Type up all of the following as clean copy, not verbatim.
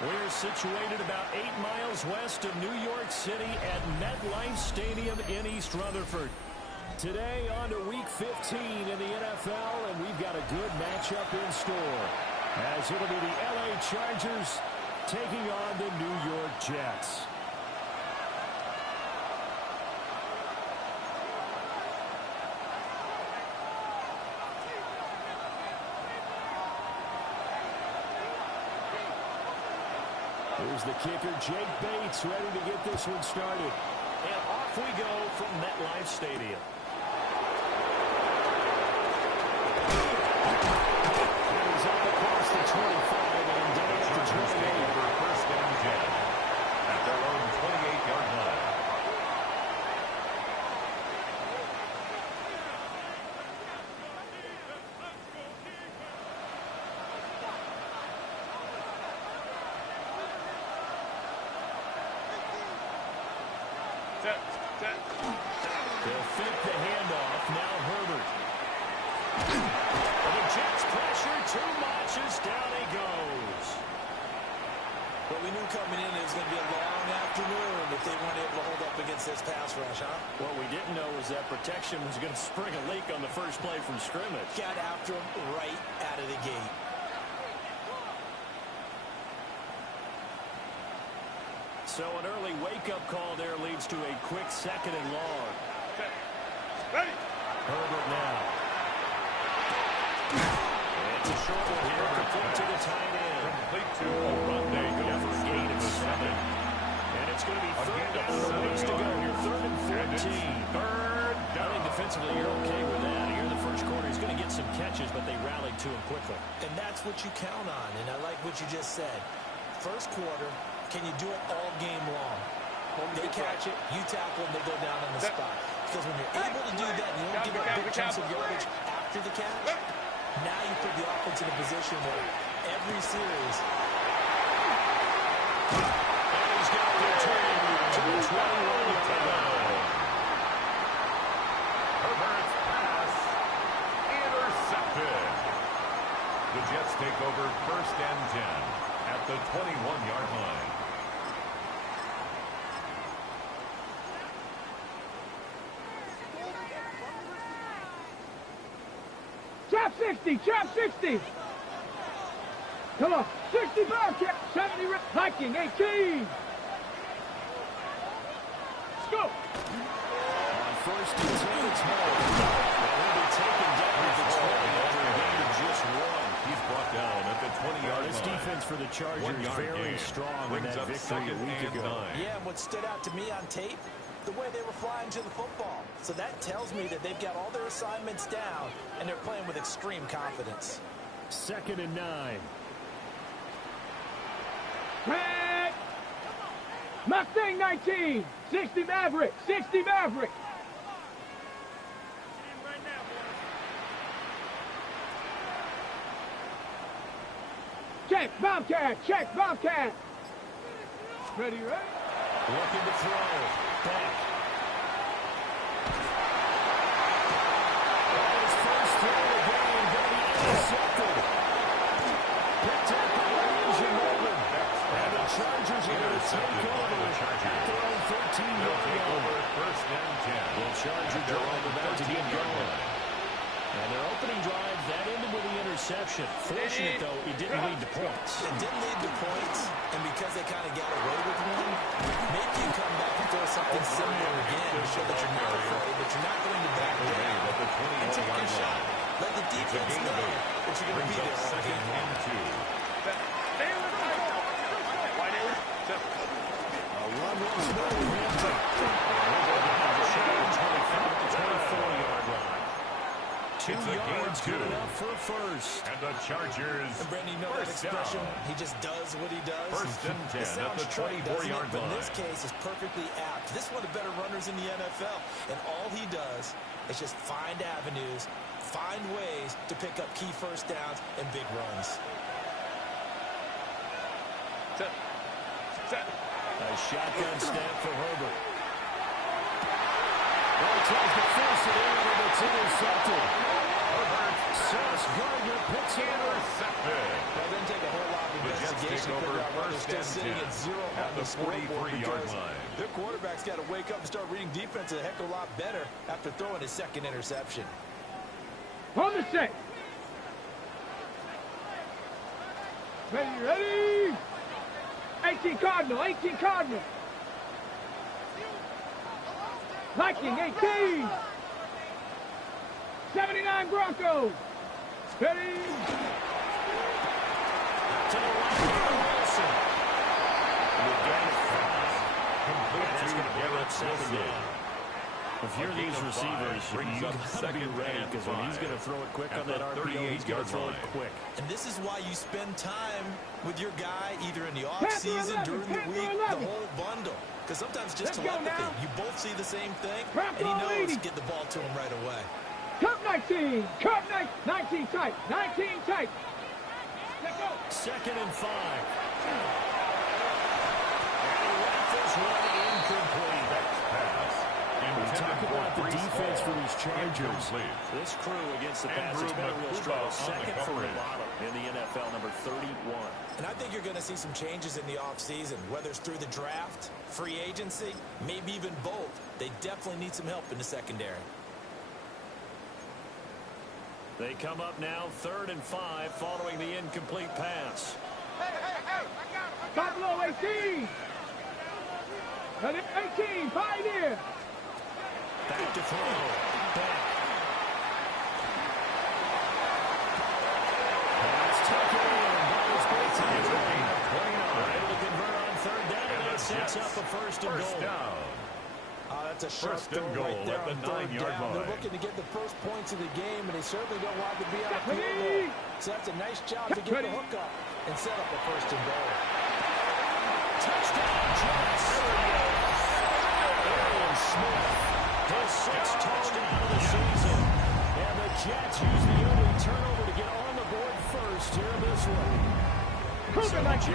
We're situated about 8 miles west of New York City at MetLife Stadium in East Rutherford. Today on to Week 15 in the NFL, and we've got a good matchup in store, as it'll be the LA Chargers taking on the New York Jets. Here's the kicker, Jake Bates, ready to get this one started. And off we go from MetLife Stadium. He's up across the 25 and down at the 28. For first down 10 at their own 28-yard line. They'll fake the handoff. Now Herbert. And the Jets pressure too much as down he goes. But we knew coming in it was going to be a long afternoon if they weren't able to hold up against this pass rush, huh? What we didn't know was that protection was going to spring a leak on the first play from scrimmage. Got after him right out of the gate. So an early wake-up call there leads to a quick 2nd and long. Ready. Herbert now. It's a short one here. Complete to the tight end. Complete to Oronde. Go for a gain of 7. And it's going to be 3rd down and a ways to go here. 3rd and 14. Third down. I think defensively you're okay with that. Here in the first quarter, he's going to get some catches, but they rallied to him quickly. And that's what you count on, and I like what you just said. First quarter, can you do it all game long? They catch it, you tackle them, they go down on the spot. Because when you're able to do that, and you don't give up big chunks of yardage after the catch, now you put the offense in a position where every series. And he's got the return to the 21-yard line. Herbert's pass intercepted. The Jets take over 1st and 10 at the 21-yard line. Trap 60, trap 60. Come on, 65, trap 70, hiking, 18. Let's go. On 1st and 10, it's Moore. He'll be taken down at the 20 after a gain of just 1. He's brought down at the 20-yard line. This defense for the Chargers very gain. strong in Brings that up victory a 2nd week and ago. 9. Yeah, and what stood out to me on tape, the way they were flying to the football. So that tells me that they've got all their assignments down, and they're playing with extreme confidence. 2nd and 9. Track. Mustang 19, 60 Maverick, 60 Maverick. Check, Bobcat, check, Bobcat. Ready, right? Looking to throw. Back. His first throw of the game, but he intercepted. Picked up by Elijah Molden. And the Chargers are going to take over at their own 13-yard line. 1st and 10. Well, Charger drive about to get going. And their opening drive, that ended with the interception. Fortunate, though, it didn't lead to points. It didn't lead to points, and because they kind of got away with one, maybe you come back and throw something similar again to show that you're not afraid, that you're not going to back down and take your shot. Let the defense know that you're going to be there all game long. A run once more with Hampton. The 24-yard line. 2 yards, good enough for a first. And the Chargers. And Brandon, you know that expression, he just does what he does. 1st and 10 at the 24-yard line. But in this case, is perfectly apt. This is one of the better runners in the NFL. And all he does is just find avenues, find ways to pick up key first downs and big runs. A shotgun snap for Herbert. Well, he tries to force it in, but it's intercepted. Herbert, Sauce Gardner picks it intercepted. Well, it didn't take a whole lot of investigation take over first and 10 at the 43-yard line. Their quarterback's got to wake up and start reading defense a heck of a lot better after throwing his second interception. On the set. Ready. 18 Cardinal. Viking, 18. 79 Broncos. Ready. To the right, Wilson. Complete to Garrett Wilson. If you're these receivers, you got to be ready, because when he's going to throw it quick on that RPO, he's going to throw it quick. And this is why you spend time with your guy either in the offseason, during the week, the whole bundle. Because sometimes just telepathy. You both see the same thing, and he knows to get the ball to him right away. Cup 19. 19 tight. 19 tight. Let's go. 2nd and 5. And he raffles one incomplete. We talk about the defense for these Chargers. This crew against the pass has been a real struggle. 2nd from the bottom in the NFL, number 31. And I think you're going to see some changes in the offseason, whether it's through the draft, free agency, maybe even both. They definitely need some help in the secondary. They come up now 3rd and 5 following the incomplete pass. Buffalo 18. 18. Pioneer. Back to throw. Back. That's taken in by his great tight end. They're able to convert on 3rd down, and that sets up a 1st and goal. That's a sharp throw right there on 3rd down. They're looking to get the first points of the game, and they certainly don't want to be out field goal. So that's a nice job to get the hook up and set up a 1st and goal. Touchdown, Jets. Arian Smith, his 6th touchdown of the season. And the Jets use the early turnover to get on the board first here this way. Cougar like 60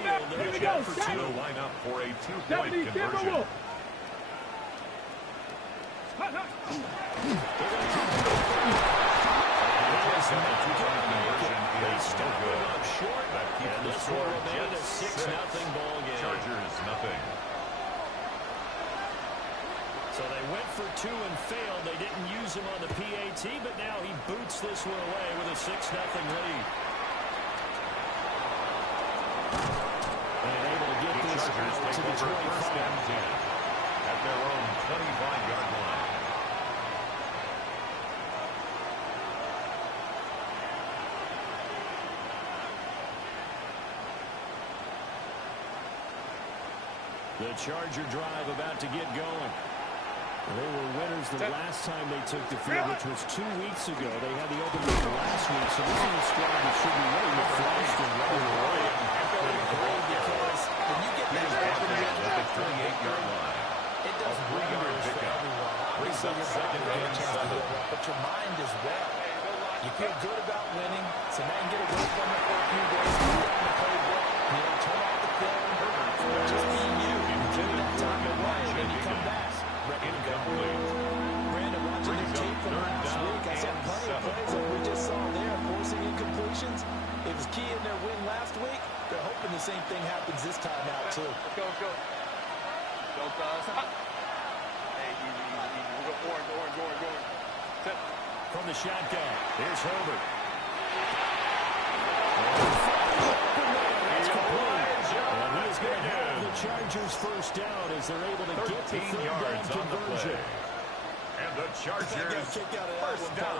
back. Here we go. They'll line up for a 2-point conversion. That keeps the score Jets 6, ball game. Chargers nothing. So they went for 2 and failed. They didn't use him on the PAT, but now he boots this one away with a 6-0 lead. And able to get this out to the 25. 1st and 10 at their own 25-yard line. The Charger drive about to get going. They were winners the last time they took the field, which was 2 weeks ago. They had the open week last week, so this is a squad that should be ready to flash and ready to roll. Because when you get that at the 38-yard line. it does wonders for everyone. Brings up 2nd and 7. But your mind as well. You feel good about winning, so now you get away from it for a few days. You get in the playbook, you don't turn off the film. Just be you. Give that time away, and then you come back. Incomplete. Brandon, watching the tape from last week, I saw plenty of plays like we just saw there, forcing incompletions. It was key in their win last week. They're hoping the same thing happens this time out, too. Let's go. Don't stop. Hey, easy. We go orange. Set. From the shotgun, here's Herbert. That's complete. And he is going to have the Chargers 1st down as they're able to get the 3rd down conversion. And the Chargers first down.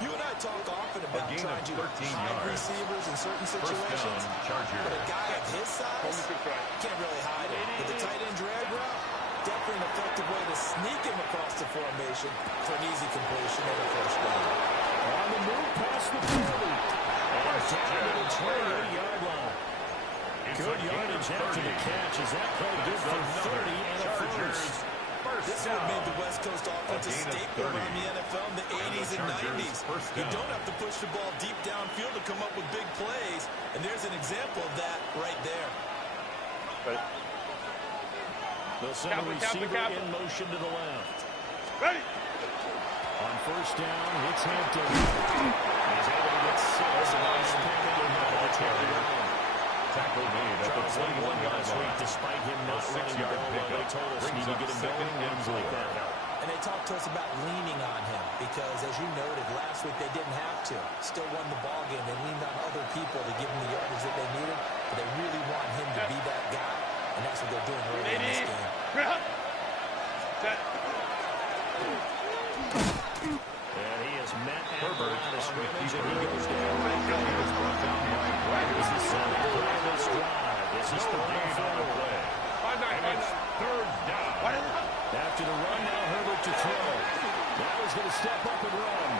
You and I talk often about trying to hide receivers in certain situations. But a guy of his size can't really hide it. With the tight end drag route, definitely an effective way to sneak him across the formation for an easy completion and a 1st down. On the move past the 40. And down to the 28-yard line. Good yardage after the catch. Is that play good for 30 and a 1st? This would have made the West Coast offense a staple around the NFL in the 80s and 90s. You don't have to push the ball deep downfield to come up with big plays, and there's an example of that right there. They'll send a receiver in motion to the left. Ready. On 1st down, it's Hampton. He's able to get 6. Nice pick on the terrier. Tackle made at the Charles had one 21-yard last week, line. despite him not A running the 6-yard ball. pickup They told us brings need to up get him second going. and Games like 4. that help. And they talked to us about leaning on him because, as you noted, last week they didn't have to. Still won the ball game. They leaned on other people to give them the yardage that they needed, but they really want him to be that guy, and that's what they're doing early in this game. And he is met at the Herbert line of on the scrimmage, and keeper. he goes down. He was brought down by This is the seventh play of this drive. This is No third gain and on the 4. play. And it's third down. After the run, now Herbert to throw. Now he's going to step up and run.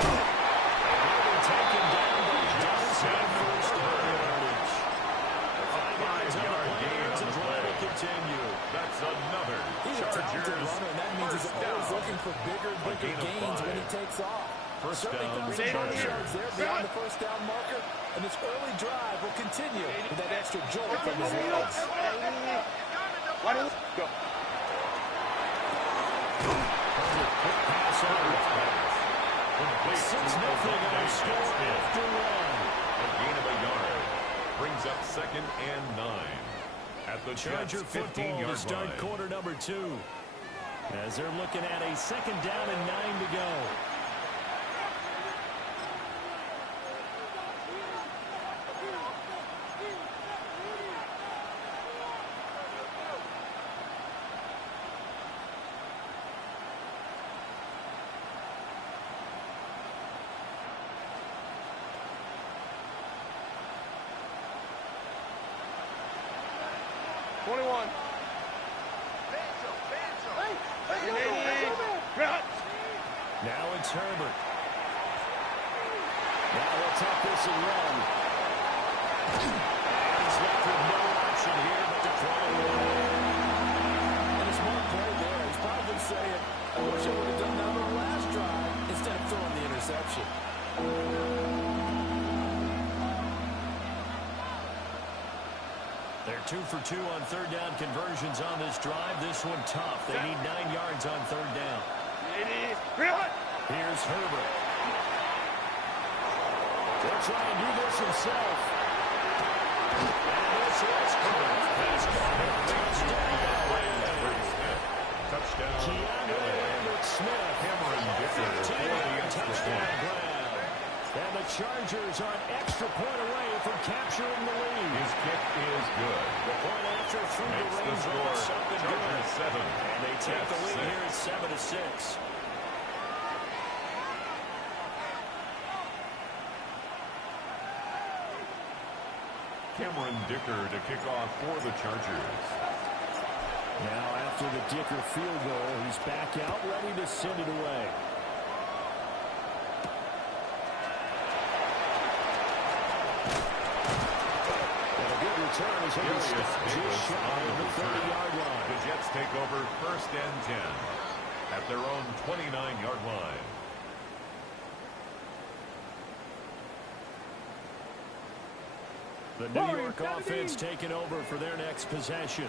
Herbert taken down, but he does have first down yardage. 5-yard gain on the drive play. will continue. That's another He's a talented Chargers runner, and that means he's first always down. looking for bigger gain of gains when 5. he takes off. First Certainly down, found some bonus Chargers. yards there beyond the first down marker, and this early drive will continue with that extra jolt from his legs. Go. Quick pass on the pass. Complete 6-0 to on the score after one. A gain of a yard. Brings up second and 9. At the Charger Jets' football to 15-yard start line. quarter number 2. As they're looking at a second down and 9 to go. Now it's Herbert. Now he'll take this and run. He's left with no option here but to throw it away. And a smart play there. He's probably saying, I wish I would have done that on the last drive instead of throwing the interception. They're 2 for 2 on third down conversions on this drive. This one tough. They need 9 yards on third down. Here's Herbert. He'll try and do this himself. And this is Herbert. He's got it. Touchdown. Keanu Lambert-Smith. Cameron Dicker for the extra Touchdown point. grab. And the Chargers are an extra point away from capturing the lead. His kick is good. The point after through the Makes the range score of something good. Chargers 7. And they take Jets the lead 6. here at 7-6. Cameron Dicker to kick off for the Chargers. Now after the Dicker field goal, he's back out ready to send it away. And a good return as he Darius stopped just Davis shy on of the the return. 30-yard line. The Jets take over first and 10 at their own 29-yard line. The New York offense taking over for their next possession.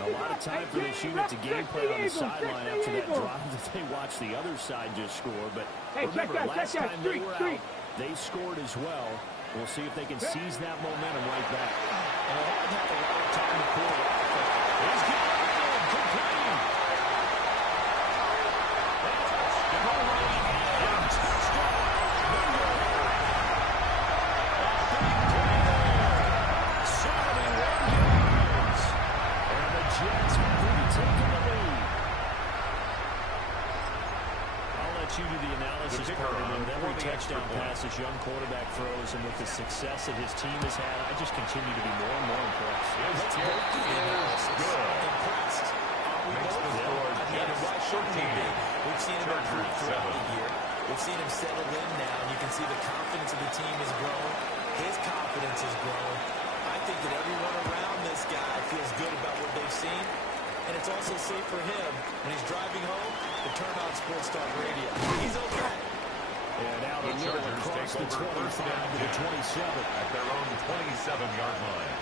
A lot of time for this unit to game plan on the sideline after that drive that they watched the other side just score. But remember, last time they were out, they scored as well. We'll see if they can seize that momentum right back. And they haven't had a lot of time to pull it off. He's got it, complete. You do the analysis part, and with every touchdown pass this young quarterback throws, and with the success that his team has had, I just continue to be more and more impressed. Let's both do the analysis. Good. Impressed. We Makes both the feel. score I mean, Jets why shouldn't we be? We've seen him improve Chargers throughout 7. the year. We've seen him settle in now, and you can see the confidence of the team is growing. His confidence is growing. I think that everyone around this guy feels good about what they've seen. And it's also safe for him when he's driving home to turn on Sports Talk Radio. He's okay. And now the Chargers across take the over 25 first and to the 10 27. at their own 27-yard line.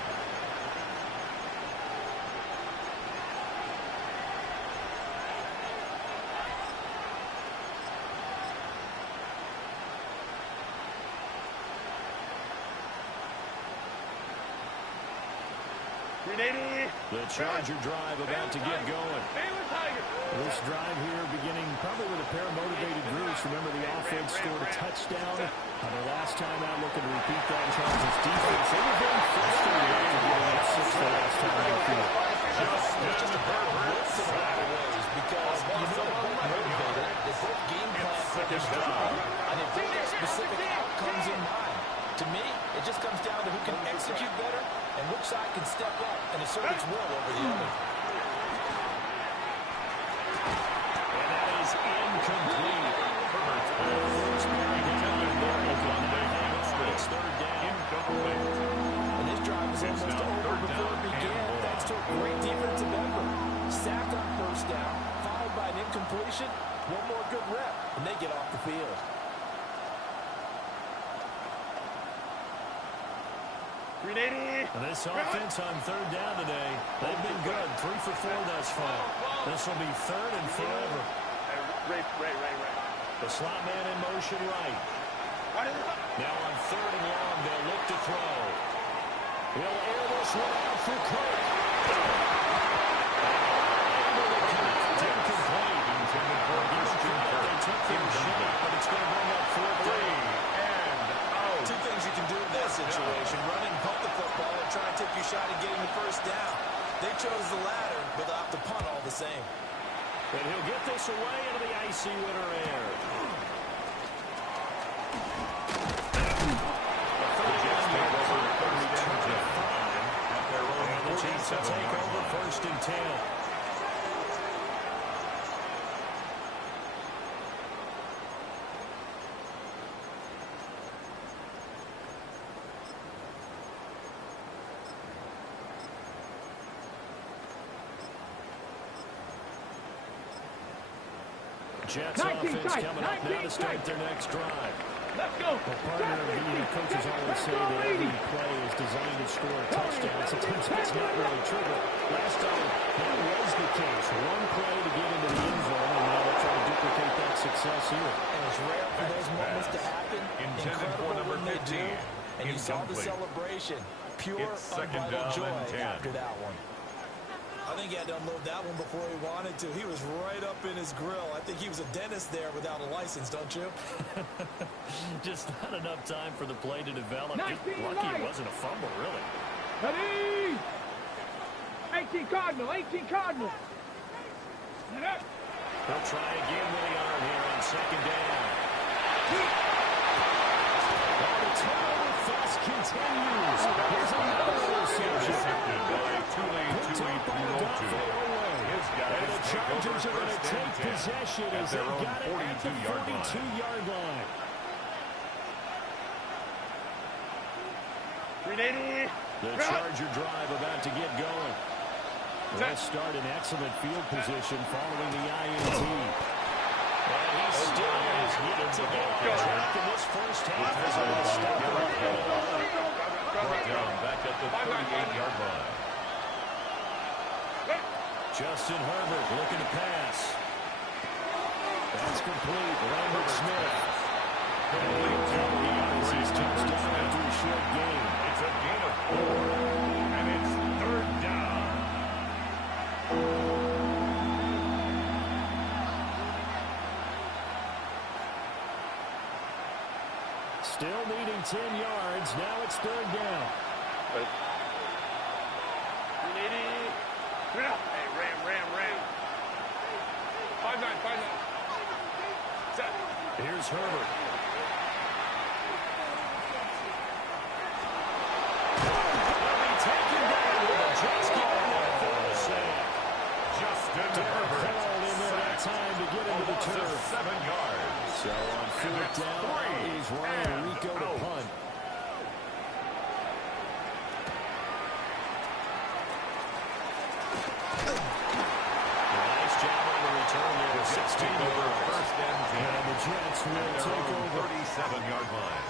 380. The Charger drive about to get going. This drive here beginning probably with a pair of motivated groups. Remember, the offense scored a touchdown their last time out, looking to repeat that. Chargers defense, they were very frustrated after giving up 6 the last time on the field. It's just a bad blitz in a lot of ways because you know they're both motivated. They both game plan for their job, and they both have specific outcomes in mind. To me, it just comes down to who can execute better and which side can step up and assert its will over the other. And that is incomplete. It's third down. And this drive is almost over before it began, thanks to a great defensive effort. Sacked on first down, followed by an incompletion. One more good rep, and they get off the field. This offense on third down today, they've been good. 3 for 4 thus far. This will be third and forever. Ray. The slot man in motion right. Now on third and long, they'll look to throw. He'll air this one out for Kirk. Incomplete. Intended for Houston. They took their shot, but it's going to bring up 4th down. Two things you can do in that situation: run and punt the football, or try and take your shot at getting the first down. They chose the latter, but they'll have to punt all the same. And he'll get this away into the icy winter air. The Jets will take over 1st and 10. Jets offense coming up now to start their next drive. Let's go. Well, partner of the coaches always say that every play is designed to score a touchdown. Sometimes that's not really true, but last time that was the case. One play to get into the end zone, and now they're trying to duplicate that success here. And it's rare for those moments to happen. Intended for number 15. And you saw the celebration. Pure, unbridled joy after that one. I think he had to unload that one before he wanted to. He was right up in his grill. I think he was a dentist there without a license, don't you? Just not enough time for the play to develop. Nice Just lucky it wasn't a fumble, really. Ready? 18 Cardinal, 18 Cardinal. They'll try again with the arm here on 2nd down. Well, the turnover fest continues. Here's another interception. And the Chargers are going to take possession as they got it at the 42-yard line. 380. The Charger drive about to get going. Let's start in excellent field position following the INT. And he still is yet to get on track in this first half as a step down back at the 38-yard line. Justin Herbert looking to pass. That's complete. Lambert Smith. He has his touchdown after a short game. It's a gain of 4, and it's 3rd down. Still needing 10 yards. Now it's 3rd down. 380. Hey, Ram. 5-9. Set. Here's Herbert. He'll be taken down with a Jets getting there for the sack. Justin Herbert. Called in there that time to get into the turf. 7 yards. So on 4th down, he's Ryan Rico to punt. Nice job on the return there. 16 over 1st and 10. And the Jets will take over. 37-yard line.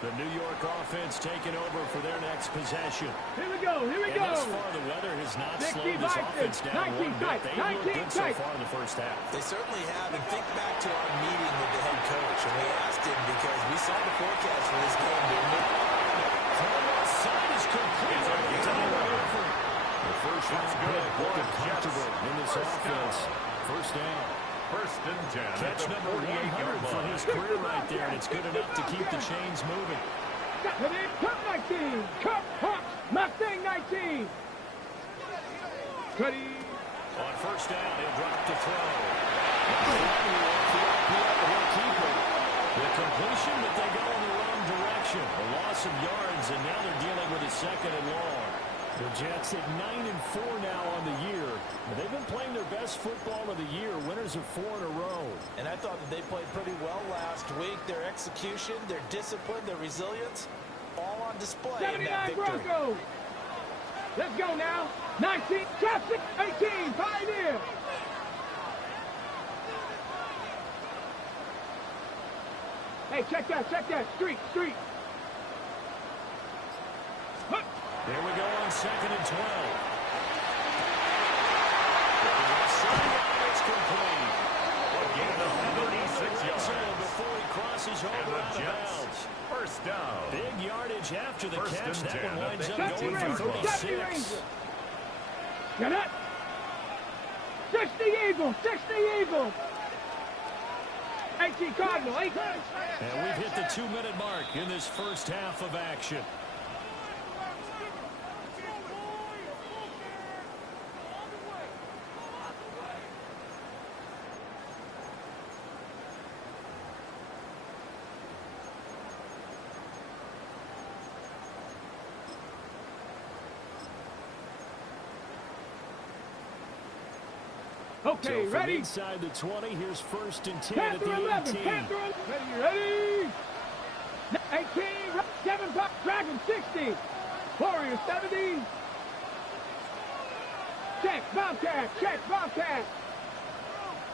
The New York offense taking over for their next possession. Here we go. And thus far, the weather has has not slowed this offense down one bit. They've looked good so far in the first half. They certainly have. And think back to our meeting with the head coach. And we asked him because we saw the forecast for this game, didn't we? Side is complete. The first one's good. Looking comfortable in this offense. First down. First and 10. Catch number 100 for his career right there, and it's good enough to keep the chains moving. Cup 19. Cup Hawks. Mustang 19. Ready. On first down, he'll drop to throw. He'll keep it. The completion, but they go in the wrong direction. A loss of yards, and now they're dealing with a second and long. The Jets at 9-4 now on the year. They've been playing their best football of the year. Winners of 4 in a row. And I thought that they played pretty well last week. Their execution, their discipline, their resilience, all on display in that 79 victory. Broncos. Let's go now. 19. Traffic. 18. Pioneer. Hey, check that. Check that. Street. Street. Hook. There we go on second and 12. It's complete. A gain of 36 yards. Before he crosses And over the out of Jets, bounds. first down. Big yardage after the First catch. and That 10 one winds at up the going 18-yard for line. 36. Get it. 60 Eagles. 60 Eagles. 18 Cardinal. 8. And we've hit the 2-minute mark in this first half of action. Okay, So from ready? inside the 20, here's first and 10 at Panther the 11. 18. Panther 11. Ready? 18. 7. Dragon 60. Warrior 70. Check. Bobcat. Check. Bobcat.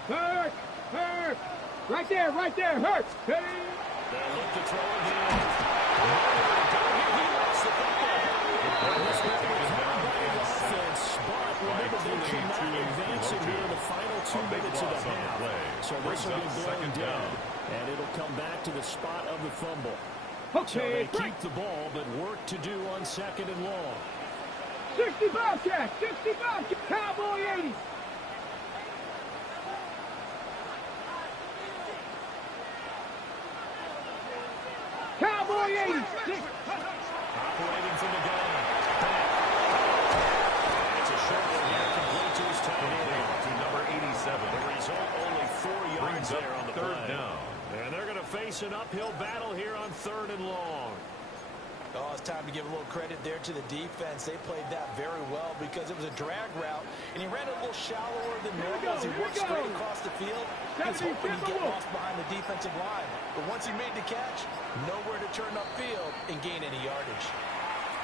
Hurt. Hurt. Right there. Right there. Hurt. Ready? They'll look to throw again. He lost the football. This guy was not by the offense, but remember they cannot advance it here in the final 2 minutes of the half. So this will be blown down, and it'll come back to the spot of the fumble. So Okay. they keep the ball, but work to do on second and long. 60 Bobcat. 60 Bobcat. Cowboy 80. Cowboy 80. Operating from the gun. It's a short one here, complete to his tight end. To number 87. The result, only 4 yards Brings up there on the third play. down. And they're going to face an uphill battle here on third and long. Oh, it's time to give a little credit there to the defense. They played that very well because it was a drag route, and he ran a little shallower than normal as he worked straight across the field. He was hoping he'd get lost behind the defensive line. But once he made the catch, nowhere to turn upfield and gain any yardage.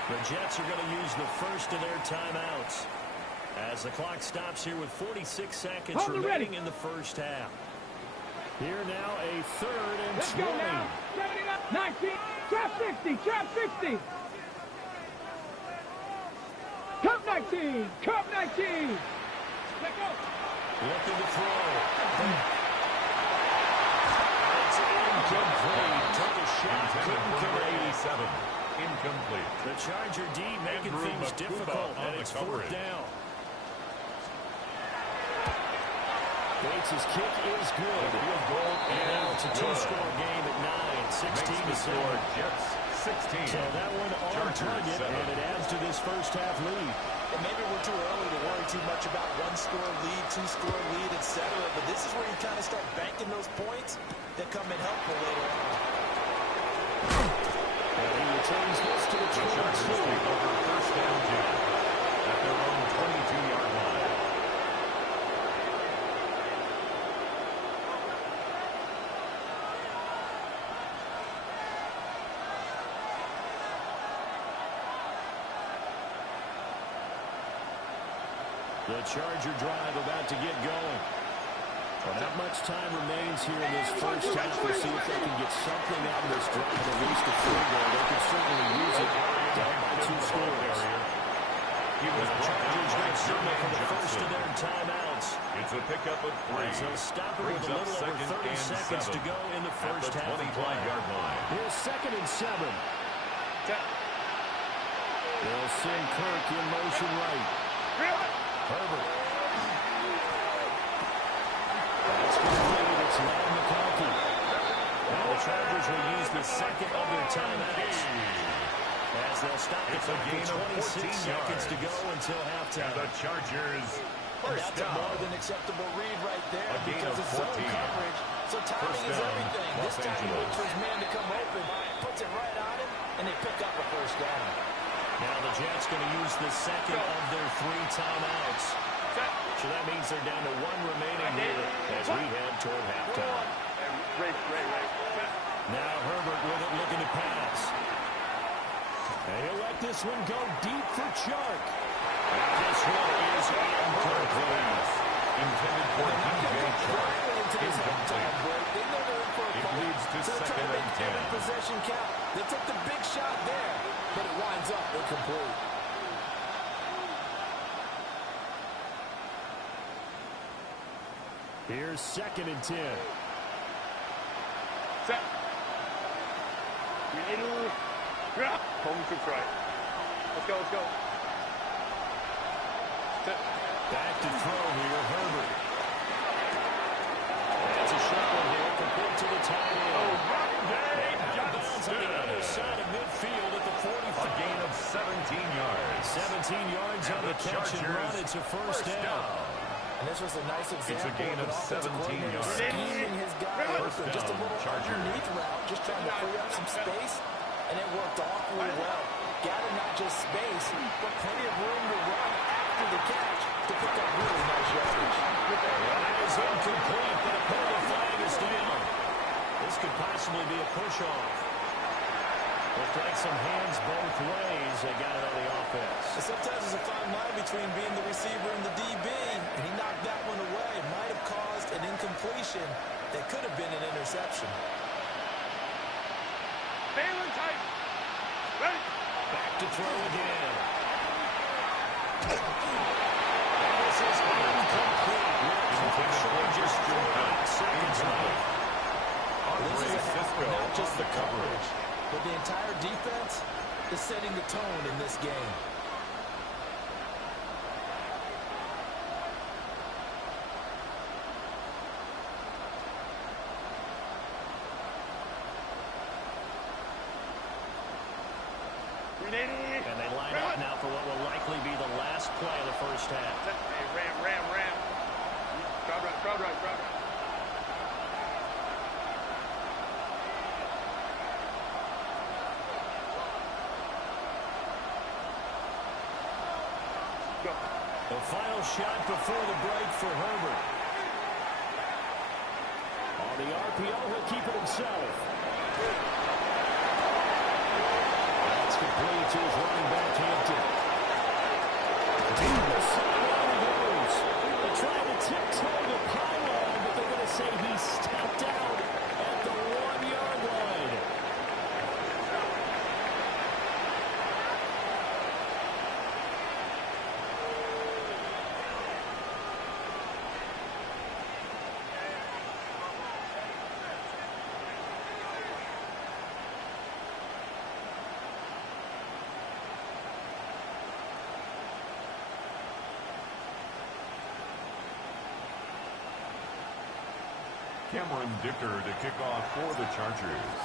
The Jets are going to use the first of their timeouts as the clock stops here with 46 seconds remaining in the first half. Here now a third and 20. Let's go now. 19. Trap 60. Trap 60. Cup 19. Cup 19. Let go. Looking to throw. It's incomplete. Took a shot. Couldn't complete. 87. Incomplete. The Charger D making Andrew things Makuba difficult, on and the it's fourth coverage. down. Bates' kick is good. Field goal And it's a is two-score good. game at 9, 16 Makes the to score 7. Jets 16. So that one on Chargers target, 7. and it adds to this first half lead. And maybe we're too early to worry too much about one-score lead, two-score lead, etc. But this is where you kind of start banking those points that come in helpful later on. And he returns this to the The Chargers take over first down 10 at their own 22-yard line. The Charger drive about to get going. Well, not much time remains here in this first half. We'll see if they can get something out of this drive, at least a field goal. They can certainly use it down by 2 scores. He was The brought down Chargers by get Zuma for Jermaine the first Johnson. of their timeouts. It's a pickup of 3. So stop it with Brings a up little over second 30 and seconds 7 to go in the at first the half of play. 25-yard line. Here's 2nd and 7. Set. They'll send Kirk in motion right. Herbert. That's complete. It's now McConkey. Now the Chargers will use the second of their timeouts. As they'll stop the clock with 26 seconds to go until halftime. And the Chargers And first that's a down. more than acceptable read right there A gain because of it's zone 14. coverage. So timing First is down, everything. Los This time he Angeles. waits for his man to come open, puts it right on him, and they pick up a first down. Now the Jets going to use the second of their 3 timeouts. So that means they're down to 1 remaining here as we head toward halftime. Ray. Now Herbert with it, looking to pass. And he'll let this one go deep for Chark. And this one is incomplete. Intended for DJ Chark. Incomplete. They know they're in for a It fight, leads to so they're trying second to and make 10. every possession count. They took the big shot there, but it winds up incomplete. Here's 2nd and 10. Set. Home to right. Let's go. Set. Back to throw here, Herbert. That's a shot one here, complete to the tight end. Out of bounds on the other side of midfield at the 45. A gain of 17 yards. 17 yards on the catch and run. It's a first down. And this was a nice example gain of of an offensive 17 coordinator yards. scheming his guy First open, just a down, little Chargers. underneath route, just trying to free up some space, and it worked awfully well. Gathered not just space, but plenty of room to run after the catch to pick up really nice yardage. That is incomplete, but a penalty flag is down. This could possibly be a push-off. Looks like some hands both ways. They got it on the offense. And sometimes there's a fine line between being the receiver and the DB, and he knocked that one away. Might have caused an incompletion that could have been an interception. Balin tight. Ready. Back to throw again. And this is incomplete. Just 8 seconds left. This is a half Cisco of not just on the the coverage, but the entire defense is setting the tone in this game. And they line up now for what will likely be the last play of the first half. Hey, ram. Crowd right. Go. The final shot before the break for Herbert. On the RPO, he'll keep it himself. That's complete to his running back, Hampton. Deep the sideline he goes. They're trying to tiptoe the pylon, but they're going to say he stepped out at the 1-yard line. Cameron Dicker to kick off for the Chargers.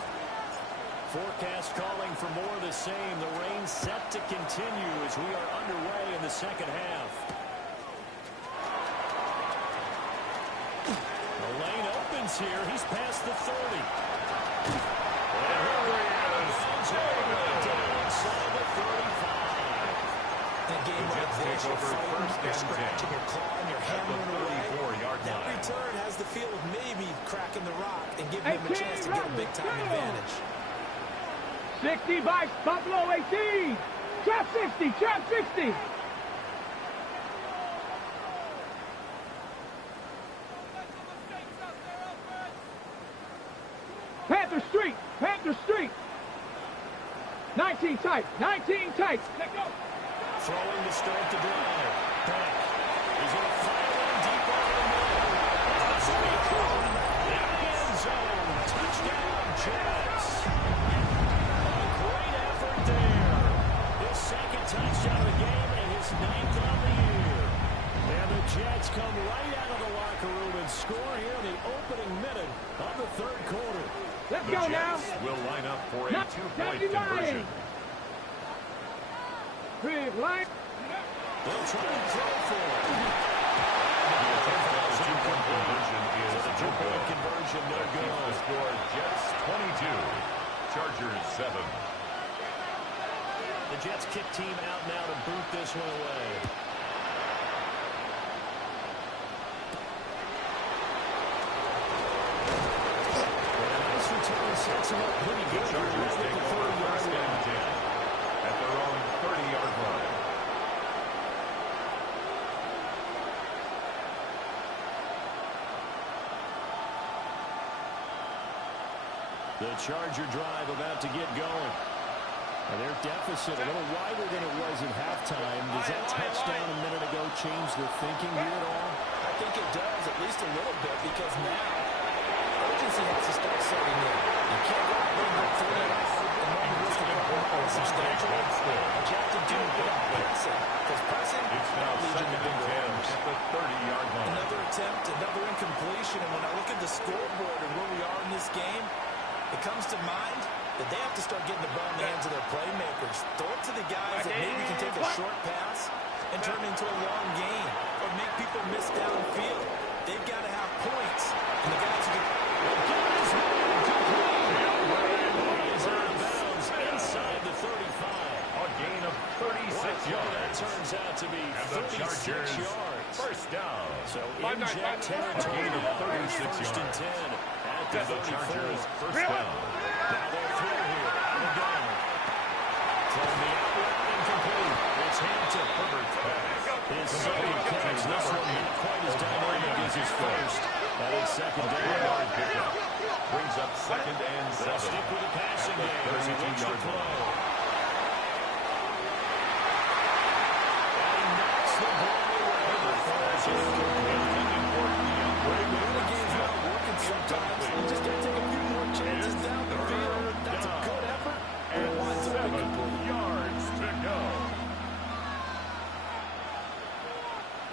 Forecast calling for more of the same. The rain set to continue as we are underway in the second half. The lane opens here. He's past the 30. And here he is. Inside the 35. In a game like this, you're fighting, you're scratching, you're clawing, you're hammering away. 34-yard That line. return has the feel of maybe cracking the rock and giving them a chance to get a big-time advantage. 60 by Buffalo 18. Trap 60. Panther Street. 19 tight. Let go. Throwing to start the drive. Beck. He's going to fire one deep over the middle. This will be caught in the end zone. Touchdown, Jets. A great effort there. His second touchdown of the game and his 9th on the year. And the Jets come right out of the locker room and score here in the opening minute of the third quarter. Let's The go now. Jets will line up for a Not 2-point 79. conversion. Big line. They'll try and throw for it. The 2-point conversion is So the no two-point good. conversion, no That keeps the good. score Jets 22, Chargers 7. The Jets kick team out now to boot this one away. Nice return sets him up pretty The good. Chargers take over first and 10 at their own 30-yard line. The Charger drive about to get going. And their deficit a little wider than it was at halftime. Does that touchdown a minute ago change the thinking here at all? I think it does, at least a little bit, because now urgency has to start setting in. You can't go out there and throw it off and run the risk of running a substantial score. But you have to do it without pressing, because pressing It's now leads you second to and big 10 errors. at the 30-yard line. Another attempt, another incompletion, and when I look at the scoreboard and where we are in this game, it comes to mind that they have to start getting the ball in the hands of their playmakers. Throw it to the guys that maybe can take a short pass and turn it into a long gain or make people miss downfield. They've got to have points. And the guys who can... He's out of bounds inside the 35. A gain of 36 yards. That turns out to be And the 36 Chargers yards. first down. So in Jet territory, Gain of 36 first and yards. 10 at The the 34. Chargers first down. Now they'll throw here. Out of down. From the outlet, incomplete. It's Hampton. Herbert's pass. His second catch. This one not quite as dynamic as his first. That is second down. 3-yard pickup. Brings up second and They'll 7. stick with the passing At the game as he looks to 32-yard throw. line. And he knocks the ball away. When the game's not working sometimes, you just got to take a few more chances down the field. That's a good effort, and it winds up 7 incomplete. yards to go.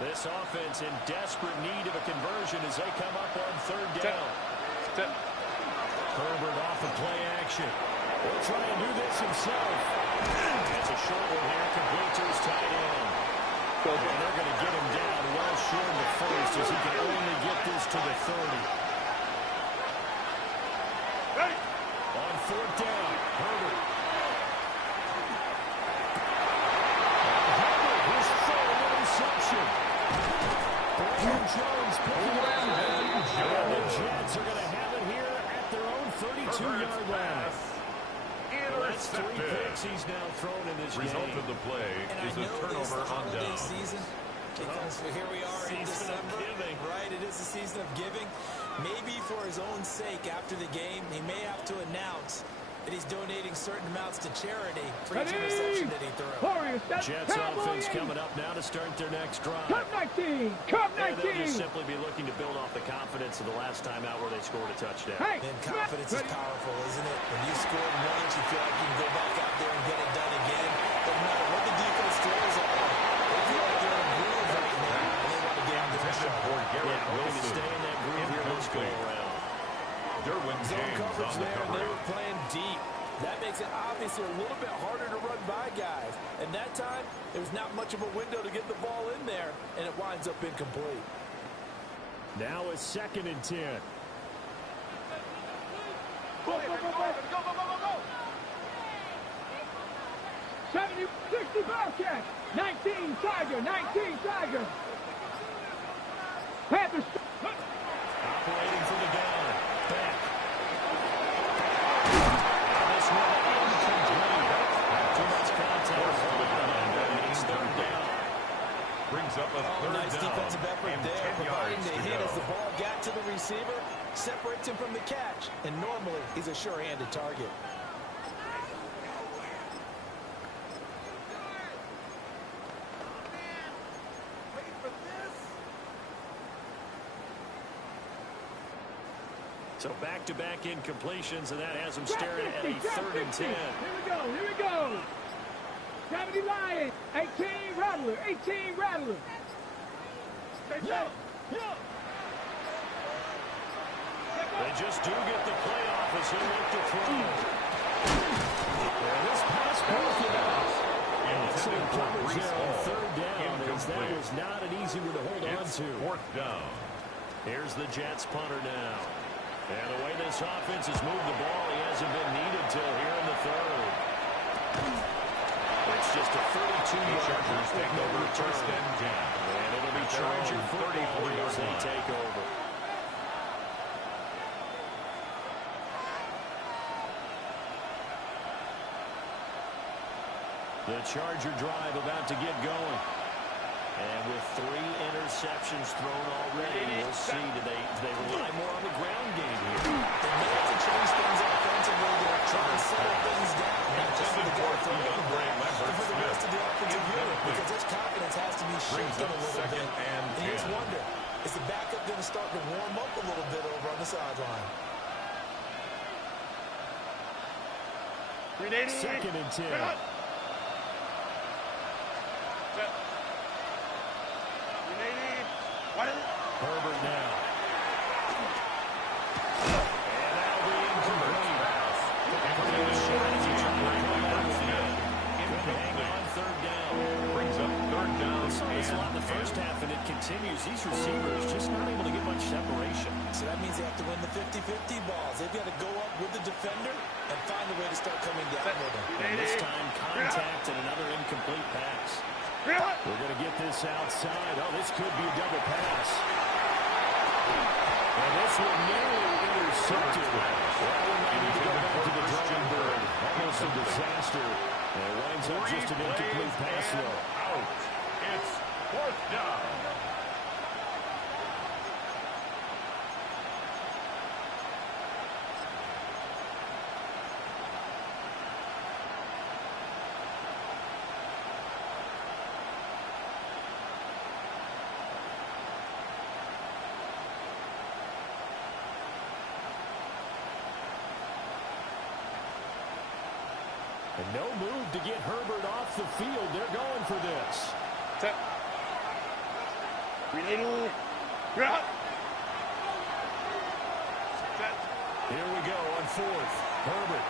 This offense in desperate need of a conversion as they come up on third down. Herbert off of play action. He'll try and do this himself. It's a short one here, complete to his tight end. And they're going to get him down well short of the first as he can only get this to the 30. On fourth down, Herbert. His third interception. Brandon Jones picking up. And the Jets are going to have it here at their own 32-yard line. That's 3 picks he's now thrown in this Result game. of the play And is I a know turnover this, the on holiday down. season, because here we are in Season of December, giving. right? It is the season of giving. Maybe for his own sake after the game, he may have to announce that he's donating certain amounts to charity for each interception that he threw. Warriors, that's Jets Cowboys. offense coming up now to start their next drive. Cup 19. Cup And they'll 19. just simply be looking to build off the confidence of the last time out where they scored a touchdown. Hey, And confidence is powerful, isn't it? When you scored once, you feel like you can go back out there and get it done again. No matter what the defense throws at them, they feel like they're in a groove right now, and they want to get into the Intended shot. for Garrett Yeah, looking to Wilson. stay in that groove here this go Incomplete. around. Derwin Zone James coverage on the there, and they coverage. were playing deep. That makes it obviously a little bit harder to run by guys. And that time, there's not much of a window to get the ball in there, and it winds up incomplete. Now a second and 10. Go, go, go, go, go, go, go, go. 70, 60 Bearcats. 19 Tiger, 19 Tiger. Panthers. Operating for the down. Back. This one incomplete. Too much contact. And it's third down. Brings up a third Nice down defensive effort and there, 10 providing yards the to hit go. as the ball got to the receiver, separates him from the catch, and normally he's a sure-handed target. So back-to-back incompletions, and that has them staring at a 3rd and 10. Here we go. 70 Lions, 18 Rattler, 18 Rattler. They just do get the playoff as he'll look to throw. And this pass goes enough. Excellent coverage there on 3rd down, as that was not an easy one to hold on to. 4th down. Here's the Jets punter now. And the way this offense has moved the ball, he hasn't been needed till here in the 3rd. It's just a 32-yard Chargers take over return. 1st and 10. And it'll be Charger football as they take over. The Charger drive about to get going. And with 3 interceptions thrown already, we'll see, do they rely more on the ground game here? They may have to change things offensively. They're trying to settle things down. Not just for the guy throwing the ball, but for the rest of the offensive unit, because their confidence has to be shaken a little bit. And you just wonder, is the backup going to start to warm up a little bit over on the sideline? 2nd and 10. Herbert now. And that'll be incomplete. Hang on 3rd down. Brings up 3rd down. It's a lot in the first half, and it continues. These receivers just not able to get much separation. So that means they have to win the 50-50 balls. They've got to go up with the defender and find a way to start coming down with them. And this time, contact and another incomplete pass. We're going to get this outside. Oh, this could be a double pass. And this one nearly intercepted. Well, we might need to go back to the drawing board. Almost a disaster. And it winds up just an incomplete pass, though. Out. It's 4th down. And no move to get Herbert off the field. They're going for this. Here we go on 4th. Herbert.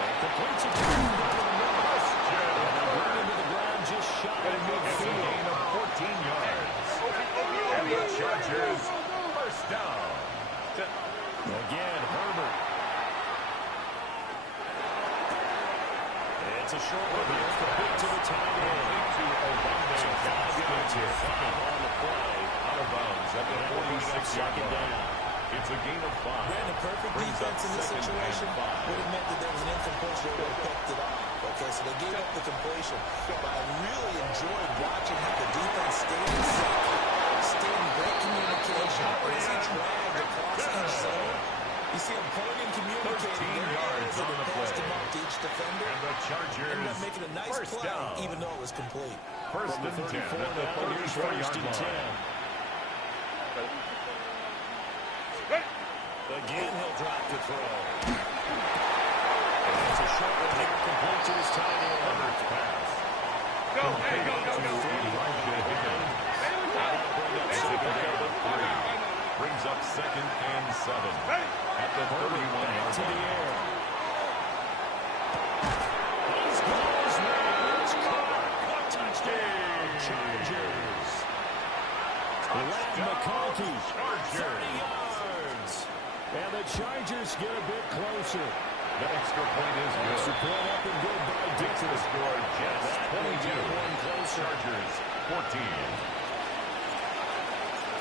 And completes it to the middle. And they'll bring him to the ground just shy of midfield. Gain of 14 yards. And the Chargers 1st down. Again, Herbert. It's a short one here. Complete to the tight end. To Obambe. So 5 yards here. 5 on the play. Out of bounds at the 46-yard line. It's a gain of 5. Brandon, perfect defense in this situation would have meant that there was an incompletion. They would have picked it up. Okay, so they gave up the completion. But I really enjoyed watching how the defense stayed in sync, stayed in great communication. As he dragged across each zone, you see him pulling and communicating. 13 yards on the play. Him up to each defender. And the Chargers ended up making a nice 1st play, down. even though it was complete. 1st and 10 at the 34-yard line. Again, he'll drop to throw. And it's a short one here, complete to his tight end. Herbert's pass. Go. Elijah Higgins. Brings up 2nd and 7 at the 31-yard to the line. air. He's goes, man. It's caught. Touchdown, Chargers. Ladd McConkey, 30 yards. And the Chargers get a bit closer. The extra point is good. Extra point up and good by Takes Dicker. the score, Jets That will get 22. one closer. Chargers 14.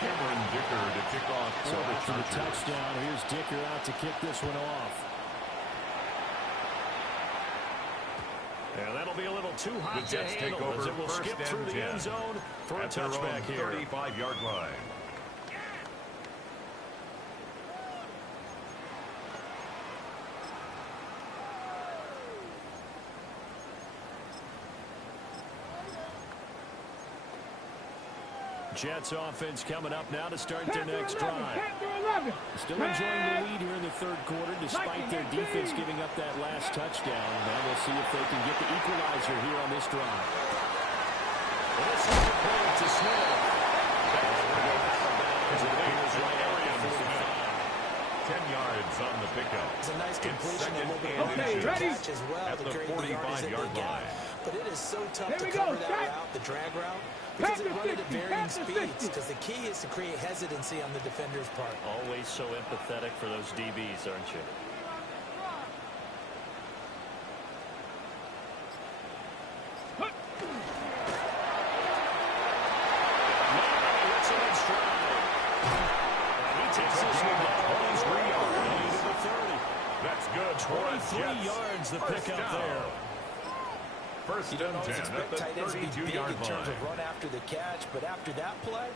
Cameron Dicker to kick off So for the after the Chargers. touchdown, here's Dicker out to kick this one off. And that'll be a little too The hot to Jets take handle over as it will 1st skip and through the 10 end zone for a at their own touchback here. 35-yard line. Jets offense coming up now to start their next 10-11, drive. 10-11. Still enjoying the lead here in the third quarter despite their defense giving up that last touchdown. Now we'll see if they can get the equalizer here on this drive. And this is the play to Smith. That's going to go out of bounds. It appears right at the 45. 10 yards on the pickup. It's a nice completion. It's A little bit second of and ready? catch as well at to the create the yardage 45-yard that they got. line. But it is so tough Here to we cover go, that set. route, the drag route, because they run it at 50, varying set to speeds. 50. Because the key is to create hesitancy on the defender's part. Always so empathetic for those DBs, aren't you? That's good. 23 yards the pickup there. First You don't and always 10 at expect the tight ends to be big in 32-yard terms line. of run after the catch, but after that play,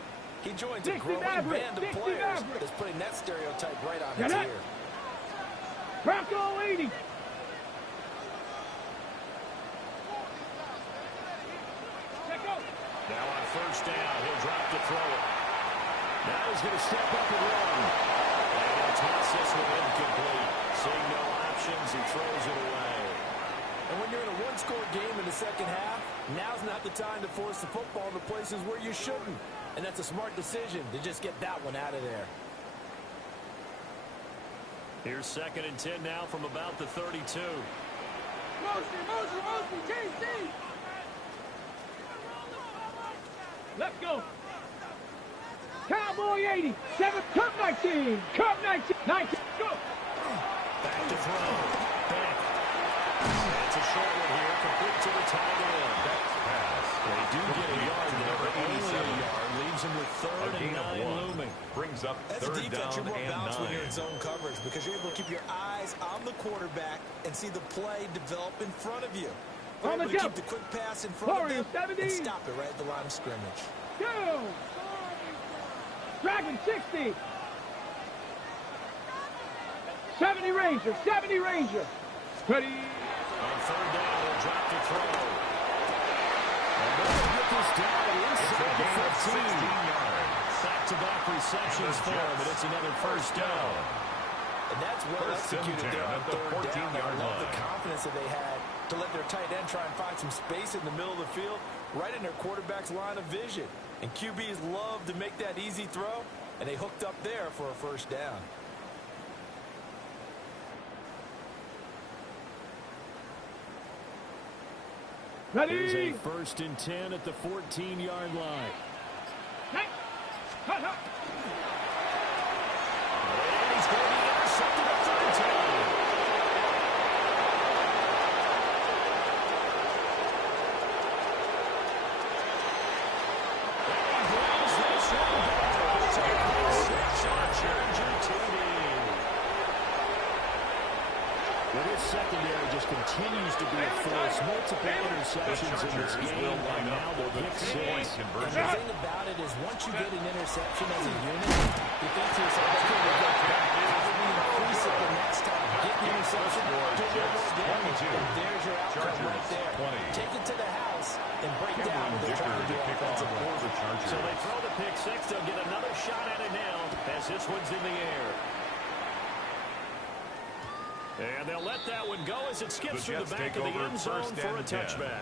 he joins a 60 growing Maverick, band of 60 players Maverick. that's putting that stereotype right on Get its it. ear. Bronco 80. Check out. Now on first down, he'll drop to throw it. Now he's going to step up and run. And he'll toss this one incomplete. Seeing no options, he throws it away. And when you're in a one-score game in the second half, now's not the time to force the football to places where you shouldn't. And that's a smart decision to just get that one out of there. Here's second and 10 now from about the 32. Motion, JC. Let's go. Cowboy 80. 7. Cup 19. Cup 19. 19. Go. Back to throw. Back. It's a short one here, complete to the tight end. They do get a yard there, but only a yard. Leaves them with third A and gain of 9 one. looming. Brings up As a third defense, down you're more and balanced when you're in 9. zone coverage because you're able to keep your eyes on the quarterback and see the play develop in front of you. You're On the able to jump. keep the quick pass in front Warriors, of them 70. and stop it right at the line of scrimmage. Go. Dragon 60. 70 Ranger. 70 Ranger. Ready. On third down, he'll drop to throw. And they'll get this down inside the Gain of 16 15. yards. Back-to-back receptions for him, and it's another first down. And that's well First and executed 10 there on at the third down. 14-yard I love line. the confidence that they had to let their tight end try and find some space in the middle of the field, right in their quarterback's line of vision. And QBs love to make that easy throw, and they hooked up there for a first down. Here's Ready. a first and 10 at the 14-yard line. Nice. Hut, hut. And he's going to be intercepted at third down. And he brings this one back. It's a Charger TD. Well, this secondary just continues to be a force. Multiple interceptions in this game, and now the pick six. And the thing about it is once you get an interception as a unit, you think to yourself, okay, we'll get back. How do we increase it the next time? Get the interception, do a little more damage. And there's your outcome right there. 20. Take it to the house and break down what they're trying to do offensively. So they throw the pick six. They'll get another shot at it now as this one's in the air. And they'll let that one go as it skips through the back of the end zone for a touchback.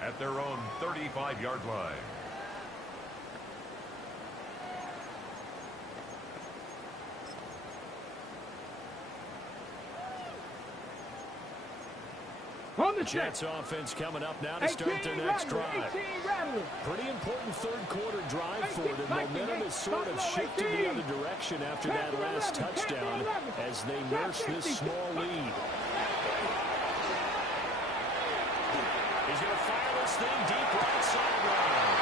At their own 35-yard line. On the Jets check. offense coming up now to start their next drive. 18 Rattler. Pretty important third quarter drive for them. Momentum has sort of shifted the other direction after that last touchdown as they nurse this small lead. He's going to fire this thing deep right sideline.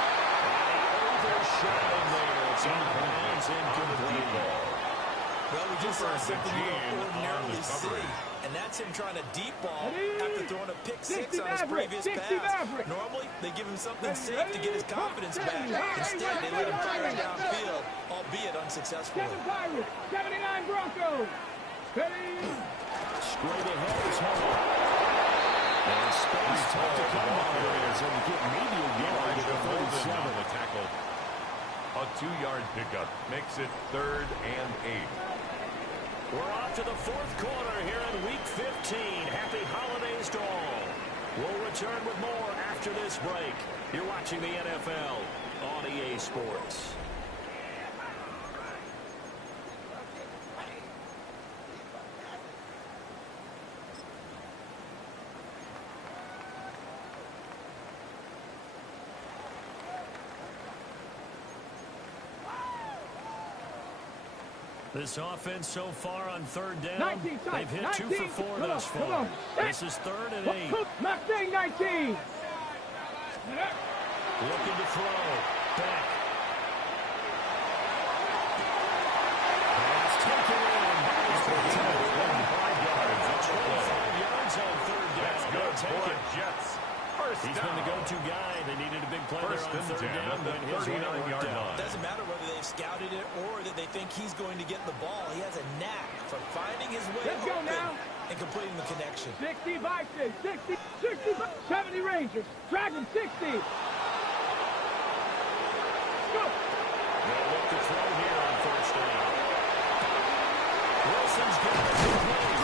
And he overshot him there. It's out of bounds, incomplete. Well, we just saw something you don't Gene on ordinarily the see, coverage. and that's him trying to deep ball Ready? after throwing a pick 60 six on his Maverick, previous 60 pass. Maverick. Normally, they give him something Ready, safe to get his ready, confidence huh, back. ready, Instead, they let him fire downfield, albeit unsuccessfully. 7 Pirates. 79 Broncos. Ready. Straight ahead is Hall. And space tough to come by as and get maybe a yard at the 37. The tackle. A 2-yard pickup makes it 3rd and 8. We're off to the fourth quarter here in Week 15. Happy holidays to all. We'll return with more after this break. You're watching the NFL on EA Sports. This offense so far on third down, they've hit 2 for 4 thus far. This is 3rd and 8. Mustang 19. Looking to throw. Back. Pass taken in. That's 25 yards on third down. That's good for the Jets. He's been the go-to guy. They needed a big play there on third down, but his way worked out. Doesn't matter whether they've scouted it or that they think he's going to get the ball. He has a knack for finding his way open and completing the connection. 60 Vikings, 60, 70 Rangers, Dragon 60. Go. They'll look to throw here on first down. Wilson's got it complete.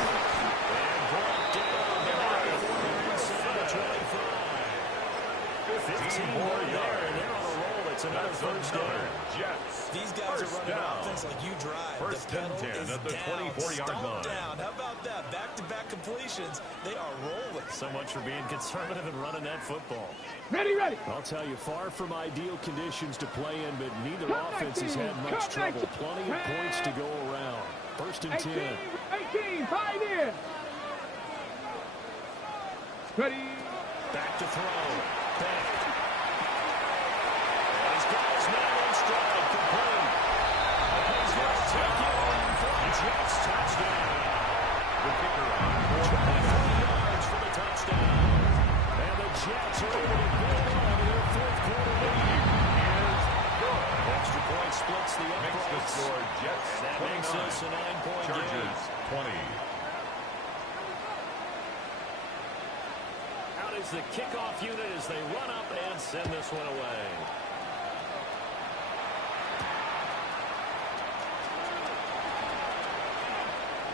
And brought down inside the 25. 15 more there, and they're on a roll. It's another first down. Jets. These guys are running offense like you drive. First the pedal 10 is at the down, 24-yard line. Down. How about that? Back-to-back completions. They are rolling. So much for being conservative and running that football. Ready, ready. I'll tell you, far from ideal conditions to play in, but neither offense has had much trouble. Plenty of points to go around. First and 10. 18, 5 in. Ready. Back to throw. Back. And he's got his man in stride. Complete. He's going to take it on for the Jets touchdown. The kicker on 23 yards for the touchdown. And the Jets are able to build on their fourth quarter lead. Extra point splits the uprights. Makes the score Jets and that 29. makes this a 9-point game. Chargers 20. Out is the kickoff unit as they run up and send this one away.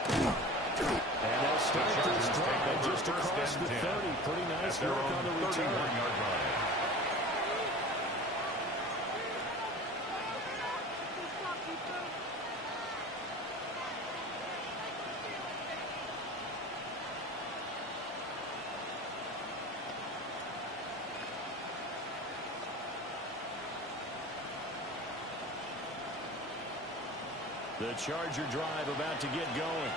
And they'll start this drive just across the 30. Pretty nice work on the return. 31-yard line. The Charger drive about to get going.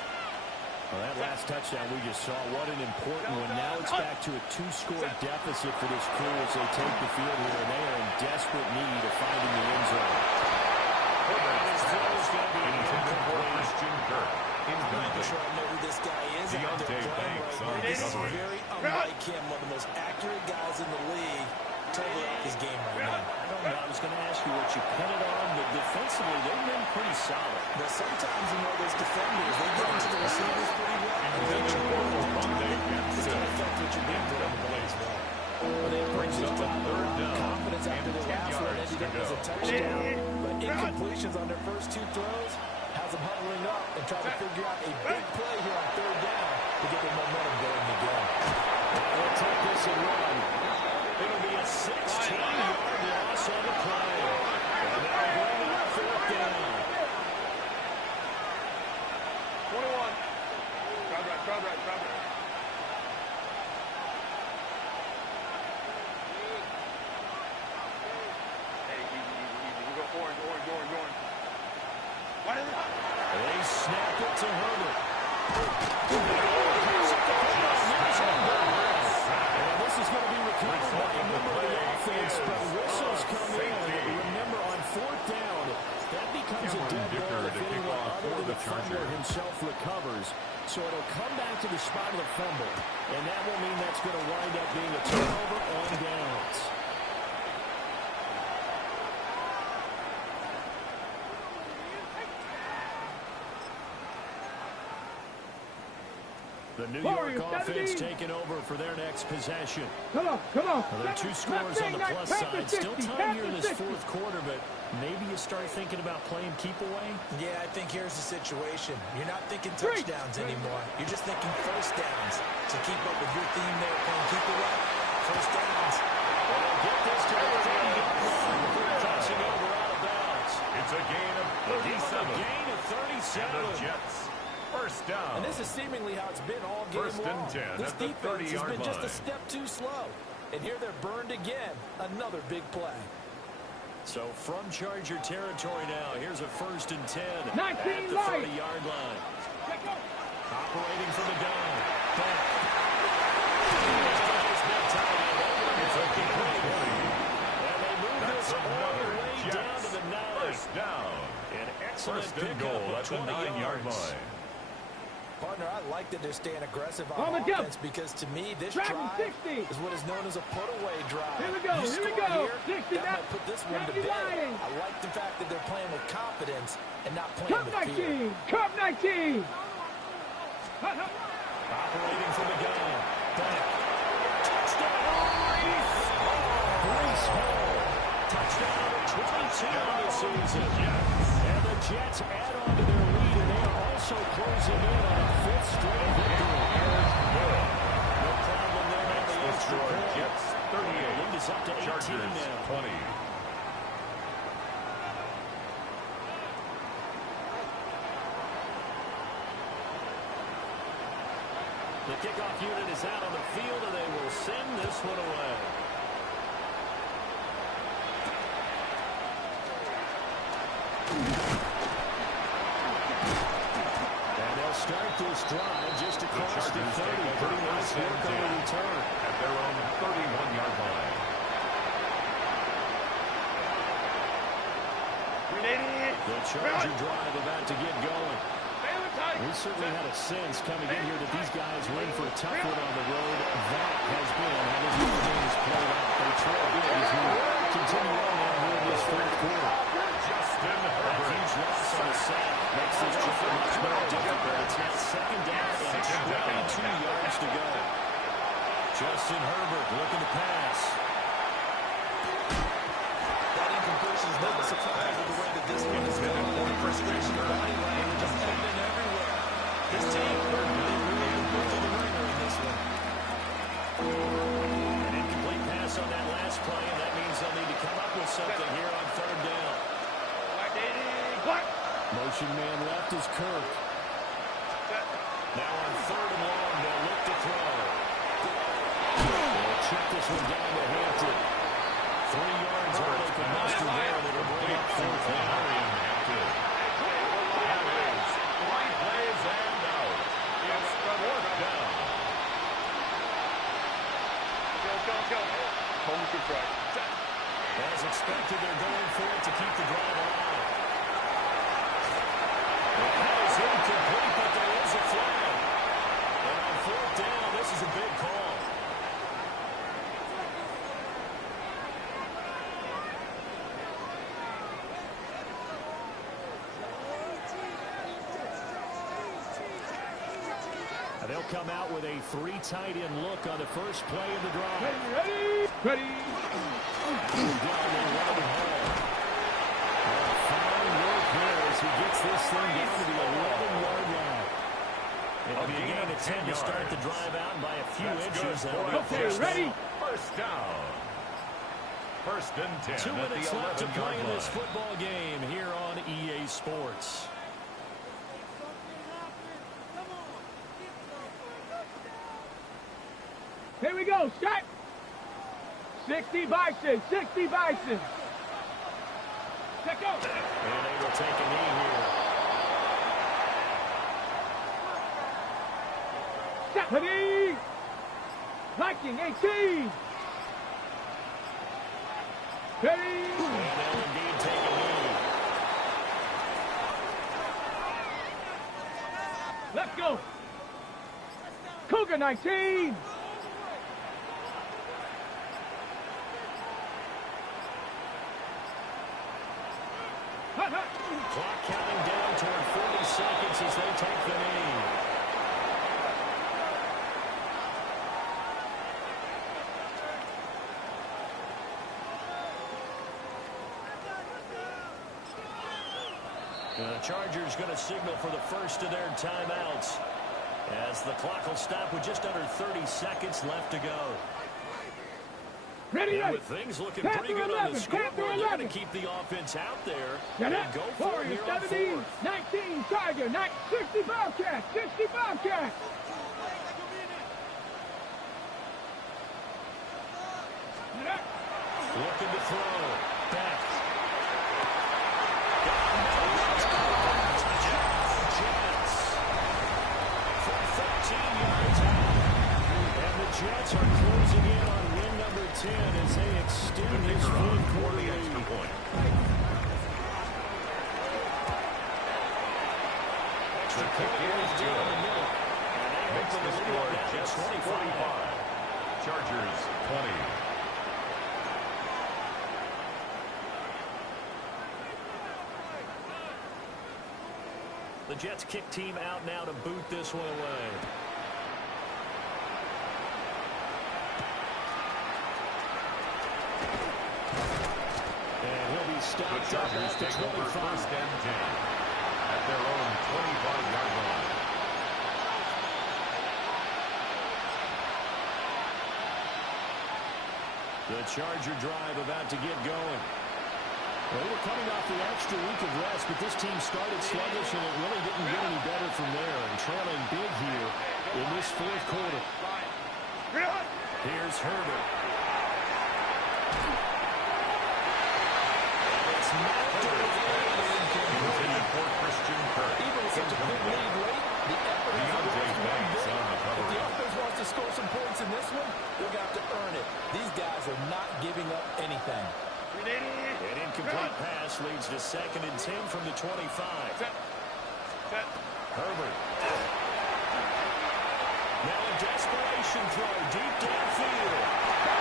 Well, that last touchdown we just saw, what an important one. Now it's back to a 2-score deficit for this crew as they take the field here, and they are in desperate need of finding the end zone. His throw is going to be intended for Christian Kirk. I'm not even sure I know who this guy is. Deontay Banks on This is coverage. very unlike him, one of the most accurate guys in the league. Totally off his game right now. I don't know. I was going to ask you what you pin it on, but defensively they've been pretty solid. But sometimes, you know, those defenders, they get into the receivers pretty well. And they get you more than Monday. It's going to affect what you're being put on the play as well. Well, they brings up a third down. Confidence after the last one ended up as a touchdown. But incompletions on their first 2 throws has them huddling up and trying to figure out a big play here on third down to get their momentum going again. They'll take this and run. It'll be a 16-yard loss on the play. And they'll bring it up 4th down. 21. Crowd right. Hey, easy. We go orange. Why did They snap it to Herbert. And this is going to be recovered by a member of the offense, but whistles come in. Remember, on 4th down, that becomes a dead ball if anyone other than the fumbler himself recovers. So it'll come back to the spot of the fumble, and that will mean that's going to wind up being a turnover on downs. The New York offense taking over for their next possession. Come on. Well, there are 2 scores on the plus side. Still time here in this 4th quarter, but Maybe you start thinking about playing keep away? Yeah, I think here's the situation. You're not thinking touchdowns anymore. You're just thinking first downs. To keep up with your theme there, playing keep away, first downs. Well, they'll get this to the 30-yard line before crossing over out of bounds. It's a gain of 37. A gain of 37. And the Jets, first down. And this is seemingly how it's been all game First and long. 10 This at the defense has 30-yard been just a line. step too slow. And here they're burned again. Another big play. So from Charger territory now, here's a first and 10 at 19 the right. 30-yard line. Operating from the gun. Back. It's a gain of 20. And they move That's this all another the way down Jets. to the 9. First down. An excellent First and pickup goal of at the 20 9-yard yards. line. Partner, I like that they're staying aggressive On on the jump. offense because to me, this Driving drive 60. is what is known as a put-away drive. Here we go, You here we score go. Here, 60 that back. might put this one to 70 bed. line. I like the fact that they're playing with confidence and not playing Cup with fear. 19. Cup 19. Operating from the gun. Back. Touchdown. Brees Hall. Touchdown number 22 on the season. And the Jets add on to their lead, and they are also closing in on a fifth straight victory. No problem there on the extra Score point. Jets The lead is up to 38. 18 Chargers now. 20. The kickoff unit is out on the field, and they will send this one away. And they'll start this drive just across the 30. Pretty nice work on the return. At their own 31-yard line. 380. The Charger drive about to get going. We certainly had a sense coming in here that these guys were in for a tough one on the road. That has been how this game is played out. They trail big as we continue on now here in this fourth quarter. Justin A Herbert. huge loss on the sack makes this trip much more difficult. It's now second down and 22 yards to go. Justin Herbert looking to pass. That incompletion is not surprising with the way that this one is going. The frustration, body language, just evident everywhere. This team, they really have put through the ringer in this one. An incomplete pass on that last play, and that means they'll need to come up with something here on third down. Motion man left is Kirk. Now on third and long, they'll look to throw. They'll check this one down to Hampton. 3 yards all they can muster there, and it'll bring up fourth down. That is 3 plays and out. It's fourth down. Go. Home to try. As expected, they're going for it to keep the drive alive. That is incomplete, but there is a flag. And on fourth down, this is a big call. And they'll come out with a 3 tight end look on the first play of the drive. Ready. Down the right hole. Fine work here as he gets this thing down to the 11-yard line. It'll be a gain of 10 to start the drive out, and by a few inches. That'll be a Okay, first ready? down. First down. First and 10 2 at the minutes left to play 11-yard in this line. football game here on EA Sports. Here we go. Start. 60 Bison. 60 Bison. Check out. And they will take a knee here. Stephanie. Viking 18. Ready. And they'll indeed take a knee. Let's go. Cougar 19. Clock counting down toward 40 seconds as they take the knee. The Chargers going to signal for the first of their timeouts as the clock will stop with just under 30 seconds left to go. Ready, and with things looking pretty good on the scoreboard, they're going to keep the offense out there and go for it here on 17, 19, Tiger, 60 Bobcat, 60 Bobcat. Looking to throw. Back. Jets. From 13 yards out. And the Jets are closing in on win number 10 as they extend this fourth quarter extra point. Extra kick is good. Makes the score Jets 45. Chargers 20. The Jets kick team out now to boot this one away. And he'll be stopped. The Chargers take over first and 10 at their own 25-yard line. The Charger drive about to get going. Well, they were coming off the extra week of rest, but this team started sluggish, and it really didn't get any better from there. And trailing big here in this fourth quarter. Here's Herbert. And it's knocked away for Christian Kirk. Even with such a big lead late, the effort is if the offense wants to score some points in this one, they're going to have to earn it. These guys are not giving up anything. An incomplete pass leads to 2nd and 10 from the 25. Herbert. Now a desperation throw deep downfield.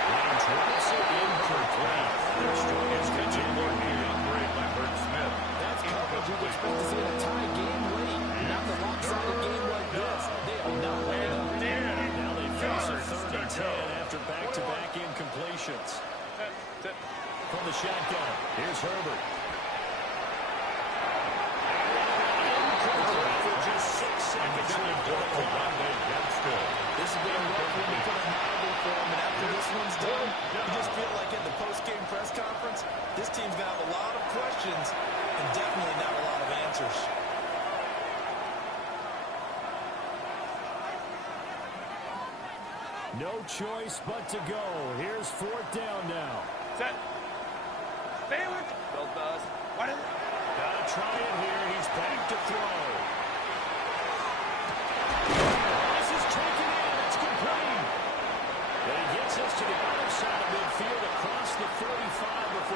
And drops it incomplete. Their strongest contender here, Ray Leonard Smith. That's coverage you'd expect to see in a tie game late. Not the lopsided game like this. They are not letting up. Now they face a 3rd and 10 after back-to-back incompletions. From the shotgun, here's Herbert. Just 6 seconds left to go. This has been a rough one to put a handle for him, and after this one's done, you just feel like in the post-game press conference, this team's got a lot of questions and definitely not a lot of answers. No choice but to go. Here's 4th down now. Set. Baylor. Well done. What is it? Gotta try it here. He's back to throw.